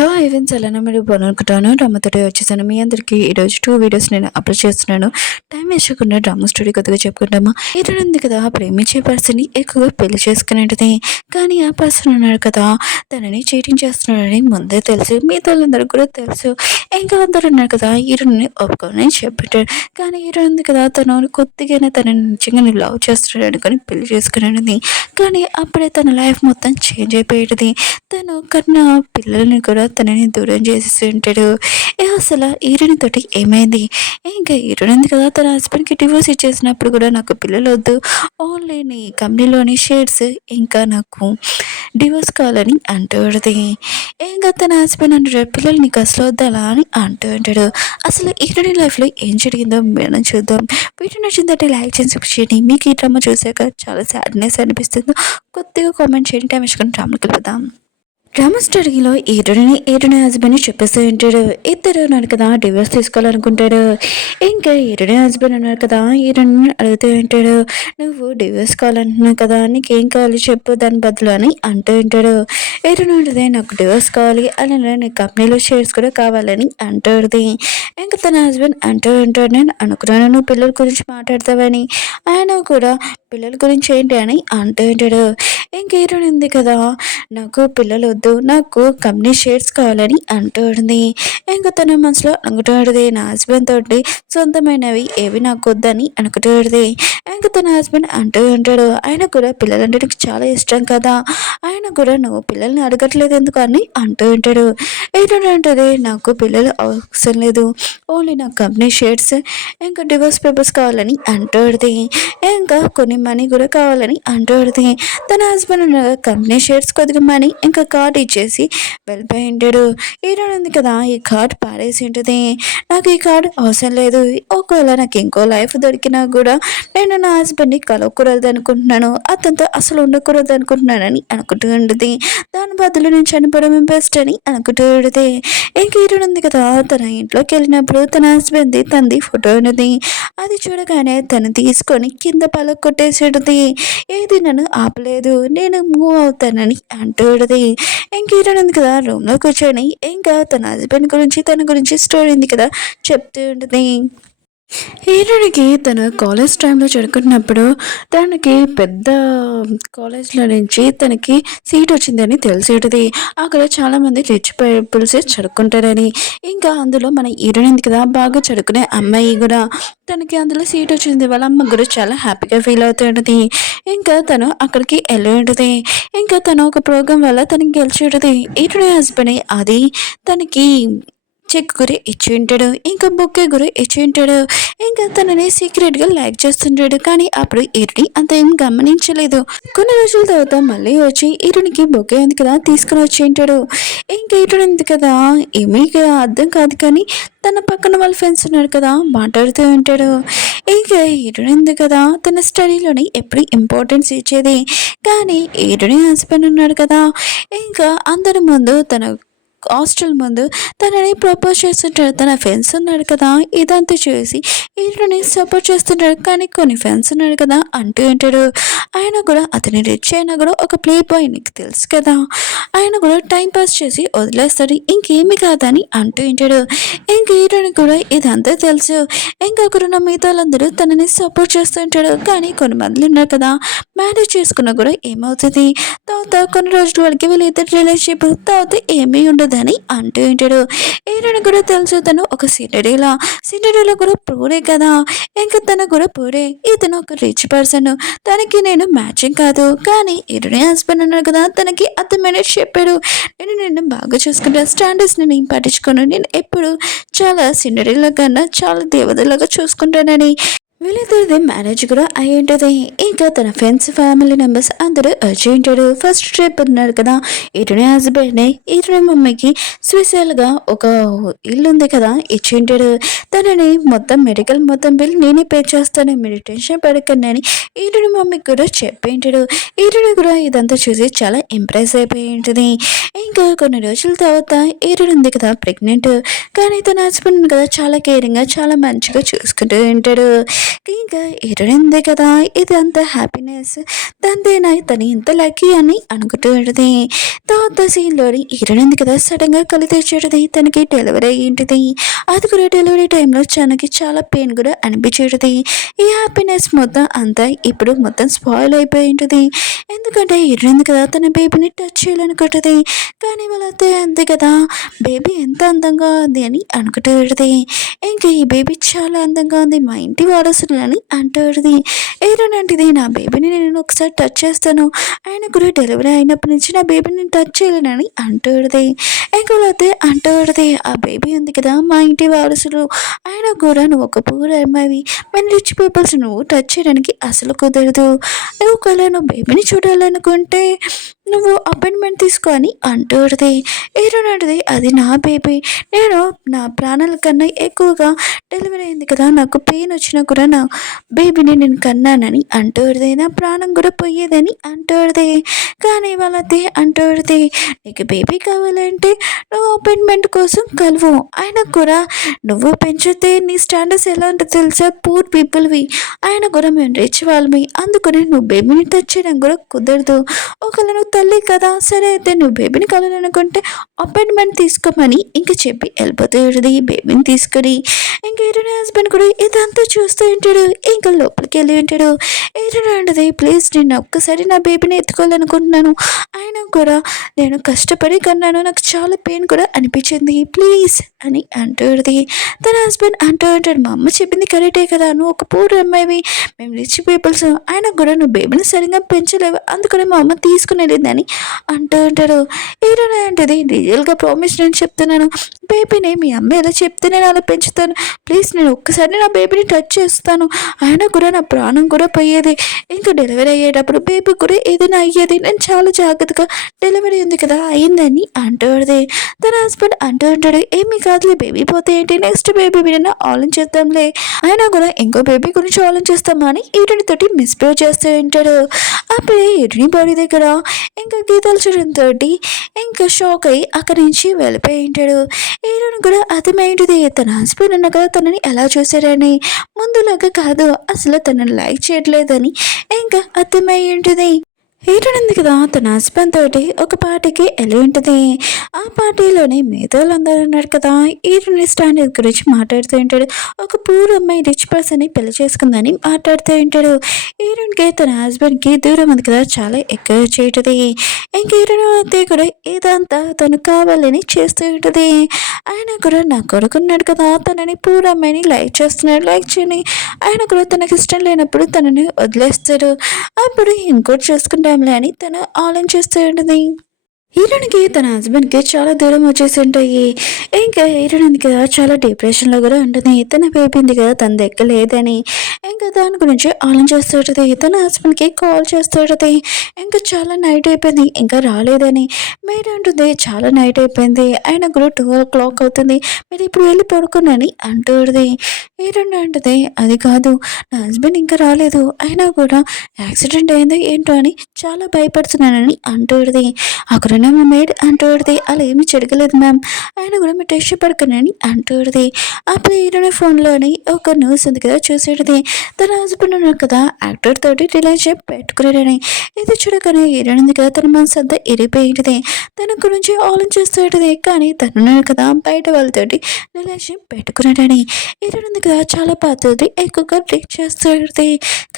Hello ఐవెన్స్ ఎలా మీరు బాగునుకుంటాను డ్రామాతోటి వచ్చేసాను మీ అందరికీ ఈరోజు 2 వీడియోస్ నేను అప్లోడ్ చేస్తున్నాను. టైం వేసుకుండా డ్రామా స్టోరీ కొద్దిగా చెప్పుకుంటామా. ఇతడు ఉంది కదా ప్రేమించే పర్సన్ని ఎక్కువగా పెళ్లి చేసుకునేది, కానీ ఆ పర్సన్ ఉన్నాడు కదా తనని చీటింగ్ చేస్తున్నాడని ముందే తెలుసు, మిగతా వాళ్ళందరికీ కూడా తెలుసు. ఇంకా అందరూ ఉన్నారు కదా హీరోని ఒప్పుకొని చెప్పాడు, కానీ హీరో ఉంది కదా తను కొద్దిగానే తనని నిజంగా నేను లవ్ చేస్తున్నాడు అనుకొని పెళ్లి చేసుకునేది. కానీ అప్పుడే తన లైఫ్ మొత్తం చేంజ్ అయిపోయేది. తను కన్న పిల్లల్ని కూడా తనని దూరం చేసేసి ఉంటాడు. అసలు హీరోయిన్ తోటి ఏమైంది? ఇంకా హీరోయిన్ ఉంది కదా తన హస్బెండ్కి డివోర్స్ ఇచ్చేసినప్పుడు కూడా నాకు పిల్లలు వద్దు, ఓన్లీ నీ కంపెనీలోని షేర్స్ ఇంకా నాకు డివోర్స్ కావాలని అంటూ ఉంటుంది. ఇంకా తన హస్బెండ్ అంటాడు పిల్లలు నీకు అసలు వద్దాలా అని అంటూ ఉంటాడు. అసలు హీరోయిన్ లైఫ్లో ఏం జరిగిందో మనం చూద్దాం. వీడియో నచ్చిందంటే లైక్ చేయండి. మీకు ఈ డ్రామా చూసాక చాలా సాడ్నెస్ అనిపిస్తుందో కొద్దిగా కామెంట్ చేయండి. టైం వేసుకొని డ్రామాకి వెళ్దాం. డ్రామా స్టోరీలో హీరోని హస్బెండ్ చెప్పేస్తూ ఉంటాడు. ఇద్దరు ఉన్నాడు కదా డివోర్స్ తీసుకోవాలనుకుంటాడు. ఇంకా హీరోని హస్బెండ్ ఉన్నారు కదా హీరోని అడుగుతూ ఉంటాడు, నువ్వు డివోర్స్ కావాలంటున్నావు కదా నీకేం కావాలి చెప్పు దాని బదులు అని అంటూ ఉంటాడు. హీరోని ఉంటుంది నాకు డివోర్స్ కావాలి అని నీ కంపెనీలో షేర్స్ కూడా కావాలని అంటూ ఉంటుంది. ఇంకా తన హస్బెండ్ అంటూ ఉంటాడు నేను అనుకున్నాను నువ్వు పిల్లల గురించి మాట్లాడతావని, ఆయన కూడా పిల్లల గురించి ఏంటి అని అంటూ ఉంటాడు. ఇంక హీరోయిన్ ఉంది కదా నాకు పిల్లలు వద్దు నాకు కంపెనీ షేర్స్ కావాలని అంటూ ఉంటుంది. ఇంకా తన మనసులో అనుకుంటూ ఉంటుంది నా హస్బెండ్ తోటి సొంతమైనవి ఏవి నాకు వద్దని అనుకుంటూ ఉంటుంది. ఇంకా తన హస్బెండ్ అంటూ ఉంటాడు ఆయన కూడా పిల్లలంటే నీకు చాలా ఇష్టం కదా, ఆయన కూడా నువ్వు పిల్లల్ని అడగట్లేదు ఎందుకు అని అంటూ ఉంటాడు. హీరోయిన్ అంటుంది నాకు పిల్లలు అవసరం లేదు, ఓన్లీ నాకు కంపెనీ షేర్స్ ఇంకా డివోర్స్ పేపర్స్ కావాలని అంటూ ఉంటుంది. ఇంకా కొన్ని మనీ కూడా కావాలని అంటూ ఉంటుంది. తన హస్బెండ్ కంపెనీ షేర్స్ కొద్దిగా మనీ ఇంకా కార్డ్ ఇచ్చేసి వెళ్ళిపోయి ఉంటాడు. హీరోయిన్ ఉంది కదా ఈ కార్డ్ పారేసి ఉంటుంది. నాకు ఈ కార్డ్ అవసరం లేదు, ఒకవేళ నాకు ఇంకో లైఫ్ దొరికినా కూడా నేను నా హస్బెండ్ని కలవకూడదు అనుకుంటున్నాను, అతనితో అసలు ఉండకూడదు అనుకుంటున్నానని అనుకుంటూ ఉంటుంది. దాని బదులు నేను చనిపోవడం బెస్ట్ అని అనుకుంటూ ఉంటుంది. ఇంక హీరోయిన్ ఉంది కదా తన ఇంట్లోకి వెళ్ళినప్పుడు తన హస్బెండ్ది తంది ఫోటో ఉన్నది. అది చూడగానే తను తీసుకొని కింద పలక కొట్టేసేది. ఏది నన్ను ఆపలేదు నేను మూవ్ అవుతానని అంటూ ఉంటుంది. ఇంక హీరోయిన్ ఉంది కదా రూమ్లో కూర్చొని ఇంకా తన హస్బెండ్ గురించి తన గురించి స్టోరీ ఉంది కదా చెప్తూ ఉంటుంది. హీరోయిన్కి తన కాలేజ్ టైంలో చదువుకున్నప్పుడు తనకి పెద్ద కాలేజ్లో నుంచి తనకి సీట్ వచ్చిందని తెలిసేది. అక్కడ చాలామంది రిచ్ పీపుల్స్ చదువుకుంటారని, ఇంకా అందులో మన హీరోయిన్ ఉంది కదా బాగా చదువుకునే అమ్మాయి కూడా తనకి అందులో సీట్ వచ్చింది. వాళ్ళ అమ్మ కూడా చాలా హ్యాపీగా ఫీల్ అవుతుంటుంది. ఇంకా తను అక్కడికి వెళ్ళి ఉంటుంది. ఇంకా తను ఒక ప్రోగ్రాం వల్ల తనకి గెలిచి ఉంటుంది. హీరోయిన్ హస్బెండ్ అది తనకి చెక్ గురి ఇచ్చి ఉంటాడు, ఇంకా బొక్కే గురి ఇచ్చి ఉంటాడు. ఇంకా తనని సీక్రెట్గా లైక్ చేస్తుంటాడు. కానీ అప్పుడు హీరోని అంత ఏం గమనించలేదు. కొన్ని రోజుల తర్వాత మళ్ళీ వచ్చి హీరోనికి బొక్కే ఉంది కదా తీసుకుని వచ్చి ఉంటాడు. ఇంకా హీరోని ఉంది కదా ఏమీ అర్థం కాదు, కానీ తన పక్కన వాళ్ళ ఫ్రెండ్స్ ఉన్నారు కదా మాట్లాడుతూ ఉంటాడు. ఇంకా హీరోయిన్ ఉంది కదా తన స్టడీలోని ఎప్పుడు ఇంపార్టెన్స్ ఇచ్చేది, కానీ హీరోని హస్బెండ్ ఉన్నాడు కదా ఇంకా అందరి ముందు తన హాస్టల్ ముందు తనని ప్రపోజ్ చేస్తుంటాడు. తన ఫ్రెండ్స్ ఉన్నాడు కదా ఇదంతా చూసి హీరోని సపోర్ట్ చేస్తుంటాడు, కానీ కొన్ని ఫ్రెండ్స్ ఉన్నాడు కదా అంటూ ఉంటాడు. ఆయన కూడా అతని రిచ్ అయినా కూడా ఒక ప్లే బాయ్ నీకు తెలుసు కదా, ఆయన కూడా టైం పాస్ చేసి వదిలేస్తాడు ఇంకేమి కాదని అంటూ ఉంటాడు. ఇంక హీరోని కూడా ఇదంతా తెలుసు. ఇంకొకరున్న మిగతా వాళ్ళందరూ తనని సపోర్ట్ చేస్తూ ఉంటాడు, కానీ కొన్ని మంది ఉన్నారు కదా మ్యారేజ్ చేసుకున్నా కూడా ఏమవుతుంది, తర్వాత కొన్ని రోజుల వరకు వీళ్ళిద్దరు రిలేషన్షిప్ తర్వాత ఏమీ ఉండదని అంటూ ఉంటాడు. హీరోని కూడా తెలుసు తను ఒక సిండరేలా కూడా పూరే కదా, ఇంకా తను కూడా పూరే, ఇతను ఒక రిచ్ పర్సన్, తనకి నేను మ్యాచింగ్ కాదు. కానీ హీరోని హస్బెండ్ అన్నాడు కదా తనకి అర్థమైన చెప్పాడు నేను నిన్ను బాగా చూసుకుంటా, స్టాండర్డ్స్ నేను పట్టించుకోను, నేను ఎప్పుడు చాలా సిండరేలా కన్నా చాలా దేవతలాగా చూసుకుంటానని. వీళ్ళిద్దరిది మ్యారేజ్ కూడా అయి ఉంటుంది. ఇంకా తన ఫ్రెండ్స్ ఫ్యామిలీ మెంబర్స్ అందరూ వచ్చి ఉంటాడు. ఫస్ట్ ట్రిప్ ఉన్నాడు కదా ఇటునే హస్బెండ్ ఇటునే మమ్మీకి స్పెషల్గా ఒక ఇల్లు ఉంది కదా ఇచ్చి ఉంటాడు. తనని మొత్తం మెడికల్ మొత్తం బిల్ నేనే పే చేస్తాను మీరు టెన్షన్ పడకండి అని ఇటుని మమ్మీకి కూడా చెప్పి ఉంటాడు. ఇటుని కూడా ఇదంతా చూసి చాలా ఇంప్రెస్ అయిపోయి ఉంటుంది. ఇంకా కొన్ని రోజుల తర్వాత ఈరుడు ఉంది కదా ప్రెగ్నెంట్, కానీ తన హస్బెండ్ కదా చాలా కేరింగ్గా చాలా మంచిగా చూసుకుంటూ ఉంటాడు. ఇంకా హీరోయిన్దే కదా ఇది అంత హ్యాపీనెస్, దాంతేనా తను ఇంత లక్కీ అని అనుకుంటూ ఉంటుంది. తర్వాత సీన్లోని హీరోయిన్ ఉంది కదా సడన్గా కళ్ళు తెచ్చేటది, తనకి డెలివరీ అయ్యింటిది. అది కూడా డెలివరీ టైంలో తనకి చాలా పెయిన్ కూడా అనిపించేటది. ఈ హ్యాపీనెస్ మొత్తం అంతా ఇప్పుడు మొత్తం స్పాయిల్ అయిపోయి ఉంటుంది. ఎందుకంటే హీరోయిన్ కదా తన బేబీని టచ్ చేయాలనుకుంటుంది, కానీ వాళ్ళ అత్తయ్య అంతే కదా బేబీ ఎంత అందంగా ఉంది అని అనుకుంటూ ఉంటుంది. ఇంకా ఈ బేబీ చాలా అందంగా ఉంది, మా ఇంటి వారసులు అని అంటూ ఉంటుంది. ఏరనంటిది నా బేబీని నేను ఒకసారి టచ్ చేస్తాను, ఆయన కూడా డెలివరీ అయినప్పటి నుంచి నా బేబీని నేను టచ్ చేయలేనని అంటూ ఉంటుంది. ఇంకా వాళ్ళ అత్తయ్య అంటూ ఉంటుంది, ఆ బేబీ ఉంది కదా మా ఇంటి వారసులు, ఆయన కూడా నువ్వు ఒక పూర్ అమ్మాయి, మన రిచ్ పీపుల్స్ నువ్వు టచ్ చేయడానికి అసలు కుదరదు, నువ్వు ఒకవేళ నువ్వు బేబీని చూడాలనుకుంటే నువ్వు అపాయింట్మెంట్ తీసుకో అని అంటూ ఉంటుంది. ఏరోనాటిది అది నా బేబీ, నేను నా ప్రాణాల కన్నా ఎక్కువగా డెలివరీ అయింది కదా, నాకు పెయిన్ వచ్చినా కూడా నా బేబీని నేను కన్నానని అంటూ ఉంటుంది. నా ప్రాణం కూడా పోయేదని అంటూ ఉంటుంది. కానీ వాళ్ళది అంటూ ఉంటుంది, నీకు బేబీ కావాలంటే నువ్వు అపాయింట్మెంట్ కోసం కలువు, ఆయన కూడా నువ్వు పెంచితే నీ స్టాండర్డ్స్ ఎలా ఉంటుందో తెలుసా, పూర్ పీపుల్వి, ఆయన కూడా మేము రిచ్ వాళ్ళమి, అందుకని నువ్వు బేబీని టచ్ చేయడం కూడా కుదరదు, ఒకవేళ నువ్వు తల్లి కదా సరే అయితే నువ్వు బేబీని కలవాలనుకుంటే అపాయింట్మెంట్ తీసుకోమని ఇంక చెప్పి వెళ్ళిపోతూ ఉంటుంది. బేబీని తీసుకొని ఇంక ఏరైనా హస్బెండ్ కూడా ఇదంతా చూస్తూ ఉంటాడు. ఇంకా లోపలికి వెళ్ళి ఉంటాడు. ఏరైనా అంటది, ప్లీజ్ నేను ఒక్కసారి నా బేబీని ఎత్తుకోవాలనుకుంటున్నాను, అయినా కూడా నేను కష్టపడి కన్నాను, నాకు చాలా పెయిన్ కూడా అనిపించింది, ప్లీజ్ అని అంటుంది. తన హస్బెండ్ అంటూ ఉంటాడు, మా అమ్మ చెప్పింది కరెక్టే కదా, నువ్వు ఒక పూర్ అమ్మాయివి, మేము రిచ్ పీపుల్స్, అయినా కూడా నువ్వు బేబీని సరిగ్గా పెంచలేవు, అందుకని మా అమ్మ తీసుకుని వెళ్ళిందని అంటూ ఉంటాడు. ఏదైనా అంటది, రియల్గా ప్రామిస్ నేను చెప్తున్నాను, బేబీని మీ అమ్మ ఎలా చెప్తే నేను అలా పెంచుతాను, ప్లీజ్ నేను ఒక్కసారి నా బేబీని టచ్ చేస్తాను, అయినా కూడా నా ప్రాణం కూడా పోయేది, ఇంకా డెలివరీ అయ్యేటప్పుడు బేబీ కూడా ఏదైనా అయ్యేది, నేను చాలా జాగ్రత్తగా డెలివరీ ఉంది కదా అయిందని అంటుంది. తన హస్బెండ్ అంటూ ఉంటాడు, ఏమీ కాదులే బేబీ పోతే ఏంటి, నెక్స్ట్ బేబీ మీద ఆలోచిద్దాంలే, అయినా కూడా ఇంకో బేబీ గురించి ఆలోచిస్తామా అని ఈటనితోటి మిస్బిహేవ్ చేస్తూ ఉంటాడు. అప్పుడే ఈటని బాడీ దగ్గర ఇంకా గీతాలు చూడడంతో ఇంకా షాక్ అయ్యి అక్కడి నుంచి వెళ్ళిపోయి ఉంటాడు. ఈరోజు కూడా అర్థమైంటుంది, తన హస్బెండ్ అన్న కదా తనని ఎలా చూశారని, ముందులాగా కాదు అసలు తనని లైక్ చేయట్లేదని ఇంకా అర్థమై ఉంటుంది. హీరోయిన్ కదా తన హస్బెండ్ తోటి ఒక పార్టీకి వెళ్ళి ఉంటుంది. ఆ పార్టీలోని మిగతా వాళ్ళందరూ ఉన్నారు కదా, హీరోయిన్ స్టాండర్డ్ గురించి మాట్లాడుతూ ఉంటాడు. ఒక పూర్ అమ్మాయి రిచ్ పర్సన్ని పెళ్లి చేసుకుందని మాట్లాడుతూ ఉంటాడు. హీరోయిన్కి తన హస్బెండ్కి దూరం ఉంది కదా చాలా ఎక్కువ చేయటది. ఇంక హీరోయిన్ అయితే కూడా ఇదంతా తను కావాలని చేస్తూ ఉంటుంది. ఆయన కూడా నా కొడుకున్నాడు కదా తనని పూర్ అమ్మాయిని లైక్ చేస్తున్నాడు, లైక్ చేయని ఆయన కూడా తనకి ఇష్టం లేనప్పుడు తనని వదిలేస్తాడు, అప్పుడు ఇంకోటి చూసుకుంటాంలే అని తను ఆలోచిస్తూ ఉంటుంది. హీరోయిన్కి తన హస్బెండ్కి చాలా దూరం వచ్చేసి ఉంటాయి. ఇంకా హీరోయిన్ ఉంది కదా చాలా డిప్రెషన్లో కూడా ఉంటుంది. తన బేబీ ఉంది కదా తన దగ్గర లేదని ఇంకా దాని గురించి ఆలోచిస్తుంటుంది. తన హస్బెండ్కి కాల్ చేస్తుంటుంది. ఇంకా చాలా నైట్ అయిపోయింది ఇంకా రాలేదని. మీరు అంటుంది చాలా నైట్ అయిపోయింది, ఆయన కూడా 12 అవుతుంది, మీరు ఇప్పుడు వెళ్ళి పడుకున్నాని అంటుంది. హీరోయిన్ అంటుంది, అది కాదు నా హస్బెండ్ ఇంకా రాలేదు, అయినా కూడా యాక్సిడెంట్ అయిందో ఏంటో అని చాలా భయపడుతున్నానని అంటుంది. అక్కడ మా మేడ్ అంటుంది, అలా ఏమీ జరగలేదు మ్యామ్, ఆయన కూడా మీరు టెస్ట్ పడుకున్నాని అంటుంది. అప్పుడు హీరోయిన్ ఫోన్లోని ఒక న్యూస్ ఉంది కదా చూసేది, తన హస్బెండ్ ఉన్నారు కదా యాక్టర్ తోటి రిలేషన్ పెట్టుకున్నాడని. ఇది చూడగానే హీరోయిన్ ఉంది కదా తన మనసు అంతా ఇరిపోయింది, తన గురించి ఆలోచిస్తుంటుంది. కానీ తను కదా బయట వాళ్ళతోటి రిలేషన్ పెట్టుకున్నాడని. హీరోయిన్ ఉంది కదా చాలా పాతది ఎక్కువగా డ్రింక్ చేస్తుంది.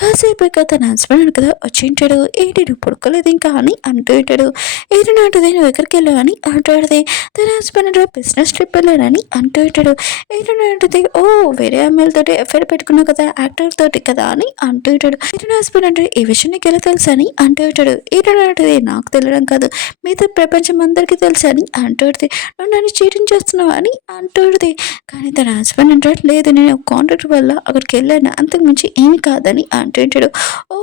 కాసేపు తన హస్బెండ్ కదా వచ్చింటాడు, ఏంటి నువ్వు పడుకోలేదు ఇంకా అని అంటూ ఉంటాడు. హీరోయిన్ అంటుంది, నువ్వు ఎక్కడికి వెళ్ళావు అని అంటాడు. తన హస్బెండ్ బిజినెస్ ట్రిప్ వెళ్ళానని అంటూ ఉంటాడు. హీరోయిన్ అంటుంది, ఓ వేరే అమ్మాయిలతోటి ఎఫ్ఐఆర్ పెట్టుకున్నావు కదా యాక్టర్ తోటి కదా అని అంటూ ఉంటాడు. హీరోయిన్ హస్బెండ్ అంటే ఈ విషయం నీకు ఎలా తెలుసా అని అంటూ ఉంటాడు. హీరోయిన్ అంటుంది, నాకు తెలియడం కాదు మిగతా ప్రపంచం అందరికీ తెలుసా అని అంటుంది. నువ్వు నన్ను చీటింగ్ చేస్తున్నావు అని అంటుంది. కానీ తన హస్బెండ్ అంటాడు, లేదు నేను కాంట్రాక్ట్ వల్ల అక్కడికి వెళ్ళాను, అంతకు మించి ఏమి కాదని అంటుంటాడు. ఓ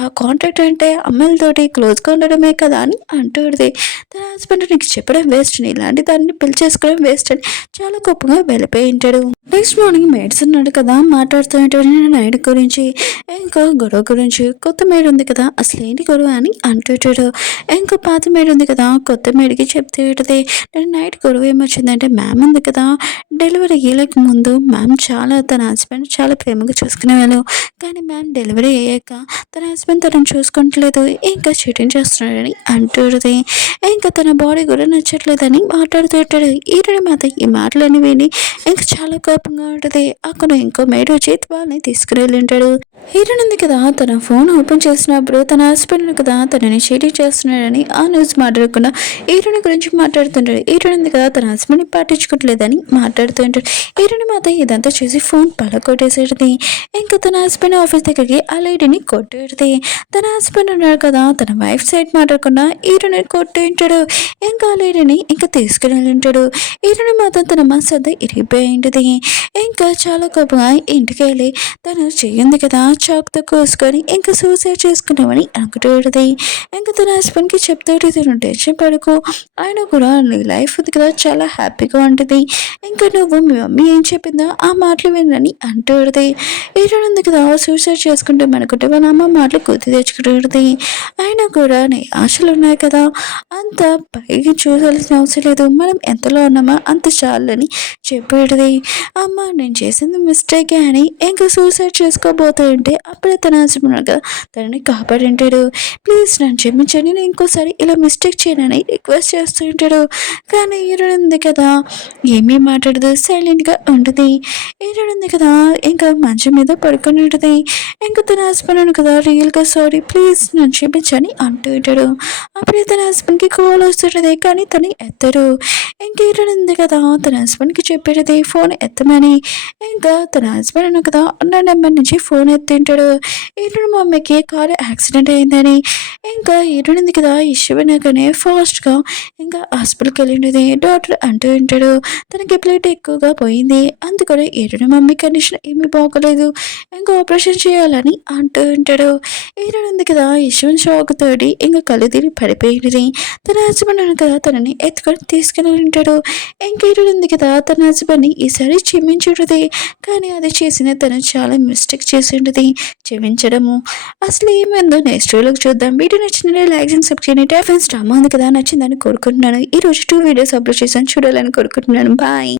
ఆ కాంట్రాక్ట్ అంటే అమ్మాయిల అమ్మాయిలతోటి క్లోజ్గా ఉండడమే కదా అని అంటుంది. తన హస్బెండ్ నీకు చెప్పడం వేస్ట్, ఇలాంటి దాన్ని పెళ్లి చేసుకోవడం వేస్ట్ అని చాలా గొప్పగా వెళ్ళిపోయి ఉంటాడు. నెక్స్ట్ మార్నింగ్ మేడ్స్ ఉన్నాడు కదా, మాట్లాడుతూ ఉంటాడు నైట్ గురించి, ఇంకా గొడవ గురించి. కొత్త మేడ్ ఉంది కదా, అసలు ఏంటి గొడవ అని అంటుంటాడు. ఇంకా పాత మేడ్ ఉంది కదా, కొత్త మేడ్కి చెప్తూ ఉంటుంది. నేను నైట్ గొడవ ఏమొచ్చిందంటే మ్యామ్ ఉంది కదా, డెలివరీ అయ్యేలేక ముందు మ్యామ్ తన హస్బెండ్ చాలా ప్రేమగా చూసుకునేవాళ్ళు. కానీ మ్యామ్ డెలివరీ అయ్యాక తన హస్బెండ్ తనని చూసుకుంటలేదు, ఇంకా చీటింగ్ చేస్తున్నాడని అంటుంది. ఇంకా తన బాడీ కూడా నచ్చట్లేదని మాట్లాడుతూ ఉంటాడు. ఈరోజు మాత ఈ మాటలన్నీ విని ఇంకా చాలా కోపంగా ఉంటుంది. అక్కడ ఇంకో మేడ్ వచ్చి వాళ్ళని తీసుకుని వెళ్ళింటాడు. హీరోయిన్ ఉంది కదా, తన ఫోన్ ఓపెన్ చేసినప్పుడు తన హస్బెండ్ కదా తనని చీటింగ్ చేస్తున్నాడని ఆ న్యూస్ మాట్లాడకుండా హీరోయిన్ గురించి మాట్లాడుతుంటాడు. హీరోయిన్ ఉంది కదా, తన హస్బెండ్ని పట్టించుకోవట్లేదని మాట్లాడుతూ ఉంటాడు. హీరోయిన్ మాత ఇదంతా చూసి ఫోన్ పలకొట్టేసేది. ఇంకా తన హస్బెండ్ ఆఫీస్ దగ్గరికి ఆ లేడీని కొట్టేది. తన హస్బెండ్ ఉన్నాడు కదా, తన వైఫ్ సైడ్ మాట్లాడకుండా హీరోయిన్ కొట్టేంటాడు. ఇంకా ఆ లేడీని ఇంకా తీసుకుని వెళ్ళింటాడు. హీరోయిన్ మాత్రం తన మనసు ఇరిగిపోయింది. ఇంకా చాలా కోపంగా ఇంటికి వెళ్ళి తను చెయ్యింది కదా చాక్తో కోసుకొని ఇంకా సూసైడ్ చేసుకున్నామని అనుకుంటుంది. ఇంకా తన హస్బెండ్కి చెప్తాడు, తను టెన్షన్ పడుకో, ఆయన కూడా నీ లైఫ్ ఉంది కదా చాలా హ్యాపీగా ఉంటుంది, ఇంకా నువ్వు మీ మమ్మీ ఏం చెప్పిందో ఆ మాటలు వినని అంటుంది. హీరోయిన్ ఉంది కదా, సూసైడ్ చేసుకుంటే మనకుంటే వాళ్ళ అమ్మ మాటలు గుర్తు తెచ్చుకుంటుంది. అయినా కూడా నీ ఆశలు ఉన్నాయి కదా, అంత పైకి చూడాల్సిన అవసరం లేదు, మనం ఎంతలో ఉన్నామో అంత చాలని చెప్పేది. అమ్మ నేను చేసింది మిస్టేకే అని ఇంకా సూసైడ్ చేసుకోబోతుంటే అప్పుడే తన హస్బెండ్ కదా తనని కాపాడింటాడు. ప్లీజ్ నన్ను క్షమించండి, నేను ఇంకోసారి ఇలా మిస్టేక్ చేయనని రిక్వెస్ట్ చేస్తూ ఉంటాడు. కానీ హీరోయిన్ ఉంది కదా ఏమీ మాట్లాడదు, సైలెంట్గా ఉంటుంది. హీరోయిన్ ఉంది కదా ఇంకా మంచం మీద పడుకొని ఉంటుంది. ఇంకా తన హస్బెండ్ కదా రియల్గా సారీ ప్లీజ్ నన్ను క్షమించని అంటూ ఉంటాడు. అప్పుడే తన హస్బెండ్కి కాల్ వస్తుంటుంది కానీ తను ఎత్తరు. ఇంకా హీరోయిన్ ఉంది కదా తన హస్బెండ్కి చెప్పేది ఫోన్ ఎత్తమని. ఇంకా తన హస్బెండ్ కదా ఉన్న నెంబర్ నుంచి ఫోన్ ఎత్తింటాడు. హీరోయిన్ మమ్మీకి కారు యాక్సిడెంట్ అయిందని. ఇంకా హీరోయిన్ ఉంది కదా ఇష్యూ వినాకనే ఫాస్ట్గా ఇంకా హాస్పిటల్కి వెళ్ళింది. డాక్టర్ అంటూ ఉంటాడు తనకి బ్లడ్ ఎక్కువగా పోయింది, అందుకని హీరోయిన్ మమ్మీ కండిషన్ ఏమీ బాగోలేదు, ఇంకా ఆపరేషన్ చేయాలని అంటూ ఉంటాడు. హీరోయిన్ ఉంది కదా ఇష్యూని షాక్ తోటి ఇంకా కళ్ళు తిరిగి పడిపోయింది. తన హస్బెండ్ కదా తనని ఎత్తుకొని తీసుకుని ఉంటాడు. ఇంకా హీరోయిన్ ఉంది కదా తన హస్బెండ్ని ఈసారి క్షమించుంటుంది, కానీ అది చేసిన తను చాలా మిస్టేక్ చేసి ఉంటుంది. క్షమించడము అసలు ఏమైందో నెక్స్ట్ వీడియోకి చూద్దాం. వీడియో నచ్చిన లైక్ అండ్ సబ్స్క్రైబ్ చేయండి. ఫ్రెండ్స్ డ్రామా ఉంది కదా నచ్చిందని కోరుకుంటున్నాను. ఈరోజు 2 వీడియోస్ అప్లోడ్ చేశాను, చూడాలని కోరుకుంటున్నాను. బాయ్.